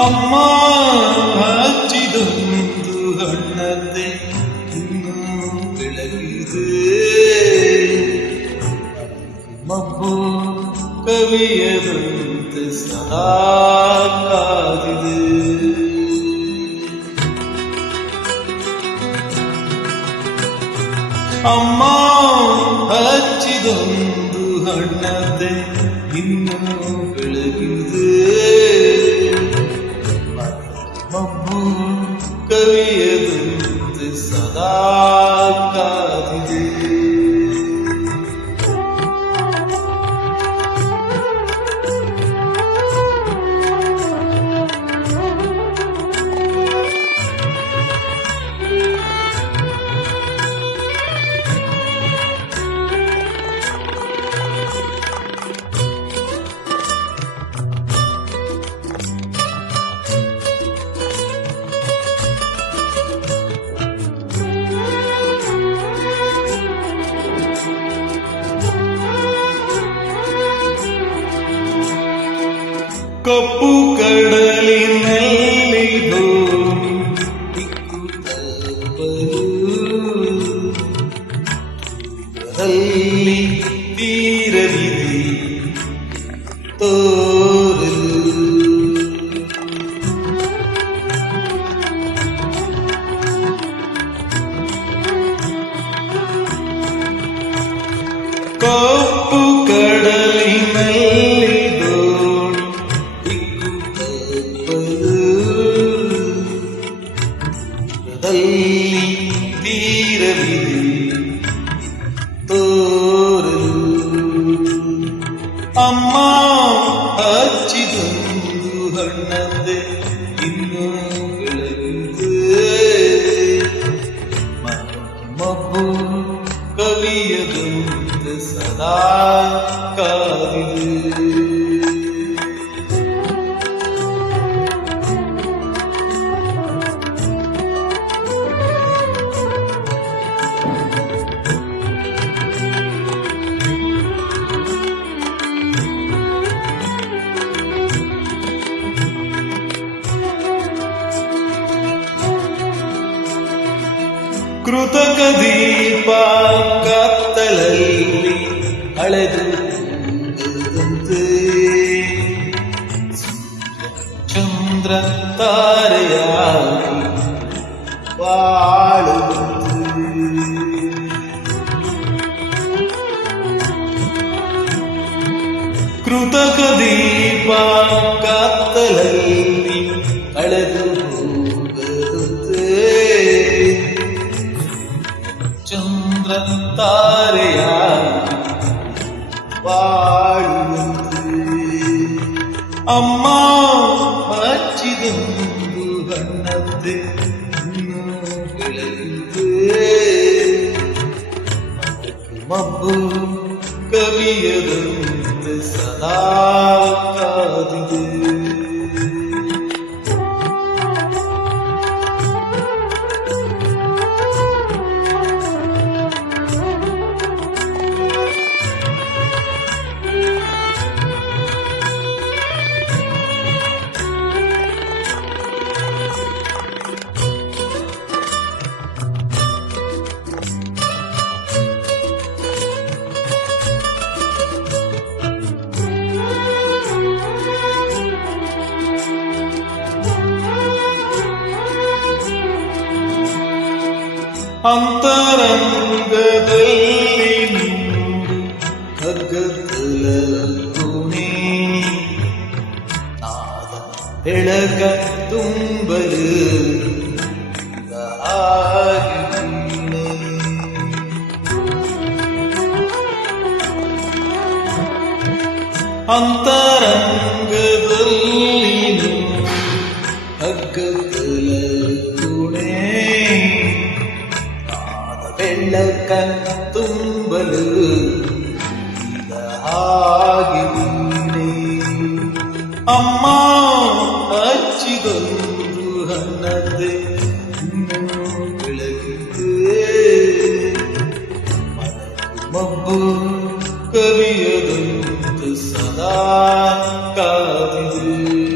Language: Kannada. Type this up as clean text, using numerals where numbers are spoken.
ಅಮ್ಮ ಹಚ್ಚಿದೊಂದು ಹಣ್ಣದ್ದೆ ಇನ್ನೂ ಬೆಳಗಿದೆ ಮಬ್ಬು ಕವಿಯದಂತೆ ಸದಾ ಕಾದಿದೆ. ಅಮ್ಮ ಹಚ್ಚಿದೊಂದು ಹಣ್ಣದ್ದೆ ಇನ್ನೂ ಬೆಳಗಿದೆ ಮಬ್ಬು ಕವಿಯದಂತೆ ಸದಾ ಕಾದಿದೆ. ಕಪ್ಪು ಕಡಲಿನಲ್ಲಿ ದೋಣಿ ದೂರದಲ್ಲಿ ತೀರವಿದೆ ತೋರಲು. ಕಪ್ಪು ಕಡಲಿನಲ್ಲಿ ತೀರವಿದೆ ತೋರಲು. ಅಮ್ಮ ಹಚ್ಚಿದೊಂದು ಹಣ್ಣದ್ದೆ ಇನ್ನೂ ಬೆಳಗಿದೆ ಮಬ್ಬು ಕವಿಯದಂತೆ ಸದಾ ಕಾದಿದೆ. ಕೃತಕ ದೀಪ ಕತ್ತಲಲ್ಲಿ ಅಳೆದಂತೆ ಚಂದ್ರ ತಾರೆಯಾಗಿ ಬಾಳುವಂತೆ. ಕೃತಕ ದೀಪ ಕತ್ತಲಲ್ಲಿ ಅಳೆದು ಹೋಗದಂತೆ ಚಂದ್ರ ತಾರೆಯ ಬಾಳುವಂತೆ. ಅಮ್ಮ ಹಚ್ಚಿದೊಂದು ಹಣ್ಣದ್ದೆ ಇನ್ನೂ ಬೆಳಗಿದೆ ಮಬ್ಬು ಕವಿಯದಂತೆ ಸದಾ ಕಾದಿದೆ. ಅಂತರಂಗದಲ್ಲಿ ಕಗ್ಗತ್ತಲ ಗುಣಿ ನಾದ ಬೆಳಕ ತುಂಬಲು ಅಂತರಂಗದಲ್ಲಿ ಕಗ್ಗತ್ತಲ ಗುಣಿ ಬೆಳಕ ತುಂಬಲು ಹಾಗೆ ಅಮ್ಮ ಹಚ್ಚಿದೊಂದು ಹಣ್ಣದ್ದೆ ಇನ್ನೂ ಬೆಳಗಿದೆ ಮಬ್ಬು ಕವಿಯದಂತೆ ಸದಾ ಕಾದಿದೆ.